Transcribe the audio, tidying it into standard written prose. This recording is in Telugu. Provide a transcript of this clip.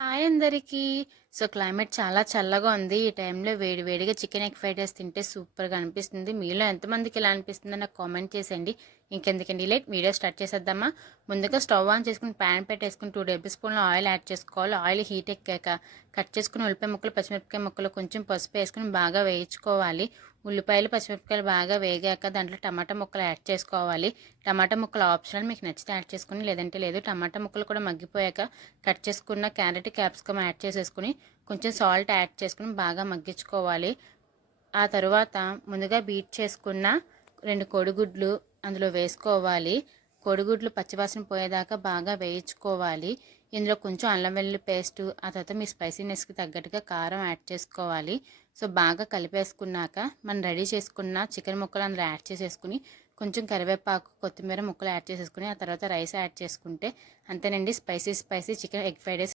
హాయ్ అందరికీ. క్లైమేట్ చాలా చల్లగా ఉంది. ఈ టైంలో వేడి వేడిగా చికెన్ ఎగ్ ఫ్రైడ్ రైస్ తింటే సూపర్‌గా అనిపిస్తుంది. మీలో ఎంతమందికి ఇలా అనిపిస్తుందో నాకు కామెంట్ చేసేయండి. ఇంకెందుకండి లేట్ వీడియో స్టార్ట్ చేసేద్దామా? ముందుగా స్టవ్ ఆన్ చేసుకొని ప్యాన్ పెట్టేసుకొని 2 టేబుల్ స్పూన్ల ఆయిల్ యాడ్ చేసుకోవాలి. ఆయిల్ హీట్ ఎక్కాక కట్ చేసుకున్న ఉల్లిపాయ ముక్కలు, పచ్చిమిరపకాయ ముక్కలు, కొంచెం పసుపు వేసుకొని బాగా వేయించుకోవాలి. ఉల్లిపాయలు, పచ్చిమిరపకాయలు బాగా వేగాక దాంట్లో టమాటా ముక్కలు యాడ్ చేసుకోవాలి. టమాటా ముక్కలు ఆప్షనల్, మీకు నచ్చితే యాడ్ చేసుకొని లేదంటే లేదు. టమాటా ముక్కలు కూడా మగ్గిపోయాక కట్ చేసుకున్న క్యారెట్, క్యాప్సికమ్ యాడ్ చేసేసుకుని కొంచెం సాల్ట్ యాడ్ చేసుకుని బాగా మగ్గించుకోవాలి. ఆ తరువాత ముందుగా బీట్ చేసుకున్న 2 కోడిగుడ్లు అందులో వేసుకోవాలి. కోడిగుడ్లు పచ్చివాసన పోయేదాకా బాగా వేయించుకోవాలి. ఇందులో కొంచెం అల్లం వెల్లుల్లి పేస్టు, ఆ తర్వాత మీ స్పైసీనెస్కి తగ్గట్టుగా కారం యాడ్ చేసుకోవాలి. బాగా కలిపేసుకున్నాక మనం రెడీ చేసుకున్న చికెన్ ముక్కలు అందులో యాడ్ చేసేసుకుని కొంచెం కరివేపాకు, కొత్తిమీర ముక్కలు యాడ్ చేసేసుకుని ఆ తర్వాత రైస్ యాడ్ చేసుకుంటే అంతేనండి, spicy spicy chicken egg fried rice